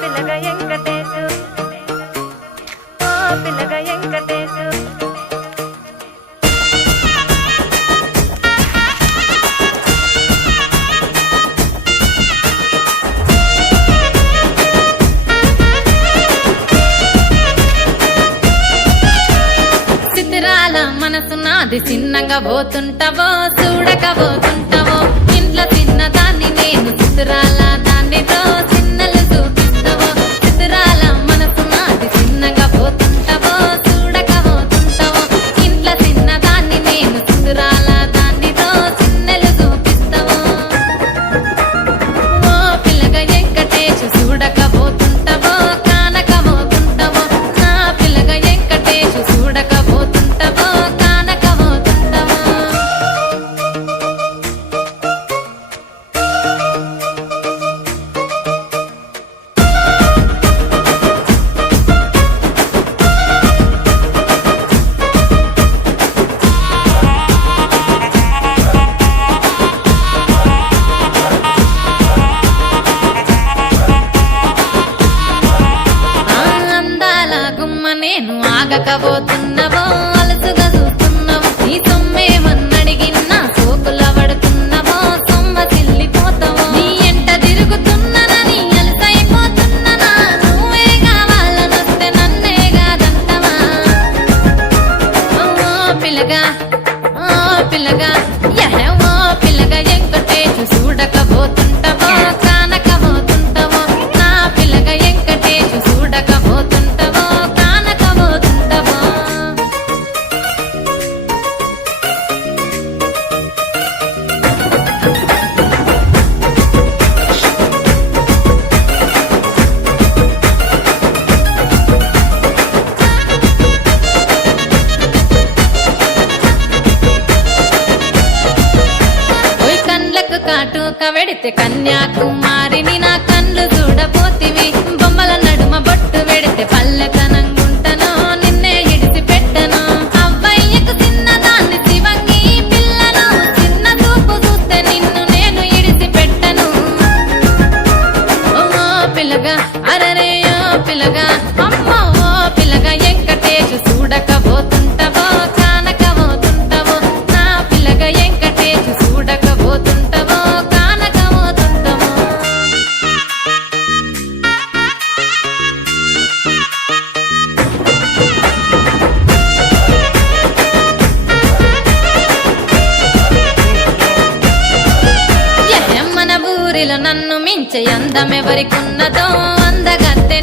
పిల్లగా వెంకటేశు ఓ పిల్లగా వెంకటేశు చిత్రాల మనసు నాది చిన్నగా పోతుంటావో చూడకపోతుంటావో ఇంట్లో చిన్నదాన్ని నేను చిత్రాల దాన్నితో చిన్నలు చూపిస్తావో చిత్రాల మనసు నాది చిన్నగా పోతుంటావో చూడకపోతుంటావో ఇంట్లో చిన్నదాన్ని నేను చిత్రాల దాన్నితో చిన్నలు చూపిస్తావో ఓ పిల్లగా వెంకటేశు చూడకపోతుంటావో కానకపోతుంటావో నా పిల్లగా వెంకటేశు చూడకపోతుంటావో కానకపోతుంటావో అందాల గుమ్మ నేను ఆగకపోతున్నావో అలసుగా చూస్తున్నావో నీ సొమ్మేమన్నడిగిన్నా సోకుల పడుతున్నావో సొమ్మ చిల్లిపోతావో నీ ఎంట తిరుగుతున్నానని అలసైపోతున్నానా నువ్వే కావాలనొస్తే నన్నే కాదంటవా ఓ పిల్లగా ఓ పిల్లగా ఓ పిల్లగా వెంకటేశు చూడకపోతుంటావో కానకపోతుంటావో నా పిల్లగా వెంకటేశు చూడకపోతుంటావో కానకపోతుంటావో ఓయ్ కండ్లకు కాటుక వెడితే కన్యాకుమారిని నా కండ్లు చూడపోతివి బొమ్మల నడుమ బొట్టు వెడితే పల్లెతనంగుంటను నిన్నే ఇడిసి పెట్టను అవ్వయ్యకు చిన్నదాన్ని శివంగి పిల్లను చిన్న చూపు చూస్తే నిన్ను నేను ఇడిసి పెట్టను ఓ పిల్లగా అరరే ఓ పిల్లగా అమ్మో ఓ పిల్లగా వెంకటేశు చూడకపోతుంటావో కానకపోతుంటావో నా పిల్లగా వెంకటేశు చూడకపోతుంటావో కానకపోతుంటావో మన ఊరిలో నన్ను మించే అందమెవరికున్నదో అందగత్తె